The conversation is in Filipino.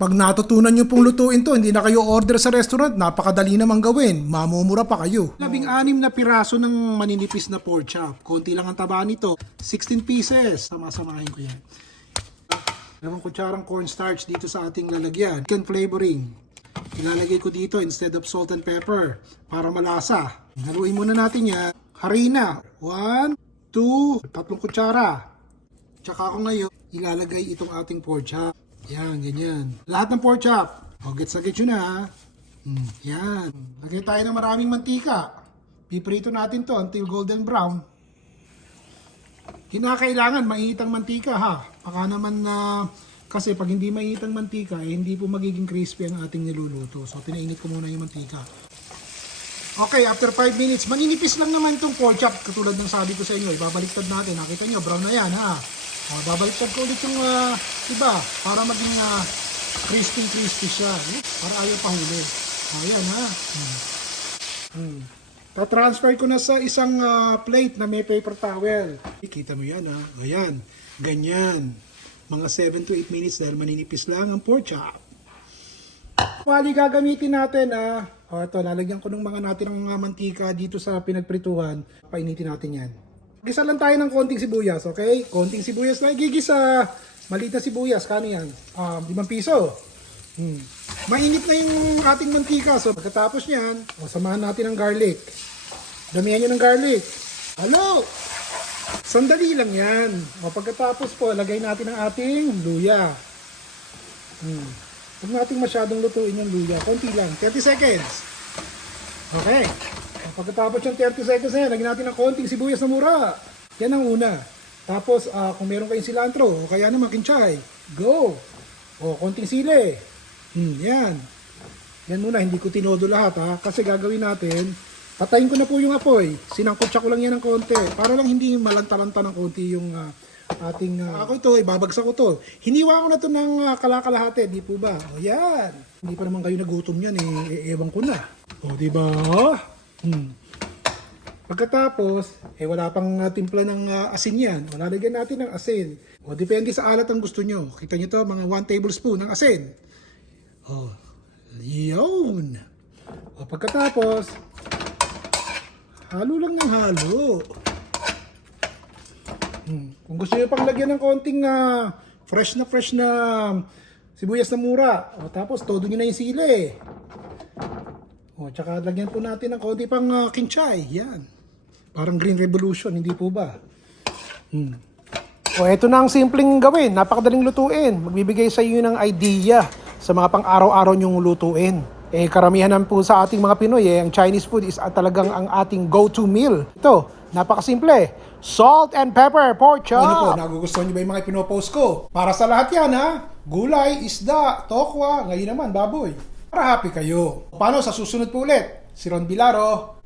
Pag natutunan nyo pong lutuin to, hindi na kayo order sa restaurant, napakadali naman gawin. Mamumura pa kayo. Labing anim na piraso ng maninipis na pork chop. Konti lang ang taba nito. 16 pieces. Sama-samahin ko yan. Dalawang kutsarang cornstarch dito sa ating lalagyan. Chicken flavoring. Ilalagay ko dito instead of salt and pepper para malasa. Haluin muna natin yan. Harina. One, two, tatlong kutsara. Tsaka ako ngayon, ilalagay itong ating pork chop. Yan, ganyan. Lahat ng pork chop. O, gets na gets yun ha? Hmm, yan. Lagay tayo ng maraming mantika. Piprito natin to until golden brown. Kinakailangan mainitang mantika ha. Baka naman na kasi pag hindi mainitang mantika, eh, hindi po magiging crispy ang ating niluluto. So, pinainit ko muna yung mantika. Okay, after 5 minutes, maninipis lang naman itong pork chop. Katulad ng sabi ko sa inyo, ibabaliktad natin. Nakita nyo, brown na yan ha. Uh, babaliktad ko ulit yung ah, iba para maging uh, crispy crispy siya. Eh, para ayaw pahuli. Ayan ha. Hmm. Hmm. Ta-transfer ko na sa isang ah, plate na may paper towel. Kita mo yan ha. Ayan. Ganyan. Mga 7 to 8 minutes dahil maninipis lang ang pork chop. Wali gagamitin natin ah. O ito, lalagyan ko ng mga natirang mga mantika dito sa pinagprituhan. Painitin natin yan. Gisa lang tayo ng konting sibuyas, okay? Konting sibuyas na igigisa. Maliit sibuyas, kano yan? Um, 5 piso. Hmm. Mainit na yung ating mantika. So pagkatapos niyan, o, samahan natin ng garlic. Damihan nyo ng garlic. Hello! Sandali lang yan. O pagkatapos po, lagay natin ang ating luya. Hmm. Huwag natin masyadong lutuin yung luya. Konti lang. 30 seconds. Okay. Pagkatapos yung 30 seconds na yan, lagyan natin ng konting sibuyas na mura. Yan ang una. Tapos, ah, kung meron kayong cilantro, o kaya naman kinchay, go. O, konting sili. Hmm, yan. Yan muna, hindi ko tinodo lahat ha. Kasi gagawin natin, patayin ko na po yung apoy. Sinangkotsa ko lang yan ng konti. Para lang hindi malanta-lanta ng konti yung ah, ating... ah, ako ito, ibabagsak ko to. Hiniwa ko na to ng ah, kalakalahati, di po ba? O yan. Hindi pa naman kayo nagutom yan eh. E- ewan ko na. O, di ba? Hmm. Pagkatapos, eh wala pang ah, timpla ng ah, asin yan. O, natin ng asin. O, depende sa alat ang gusto nyo. Kita nyo to, mga 1 tablespoon ng asin. Oh, yun. O pagkatapos, halo lang ng halo. Hmm. Kung gusto niyo pang lagyan ng konting ah, fresh na fresh na sibuyas na mura. O tapos, todo nyo na yung sili. O, tsaka lagyan po natin ng konti pang ah, kinchay. Yan. Parang Green Revolution, hindi po ba? Hmm. O eto na ang simpleng gawin, napakadaling lutuin. Magbibigay sa iyo ng idea sa mga pang-araw-araw niyong lutuin. Eh karamihan po sa ating mga Pinoy, eh, ang Chinese food is ah, talagang ang ating go-to meal. Ito, napakasimple. Salt and pepper pork chop. Ano po, nagugustuhan niyo ba yung mga pinopost ko? Para sa lahat yan ha. Gulay, isda, tokwa, ngayon naman baboy. Para happy kayo. Paano sa susunod po ulit? Si Ron Bilaro,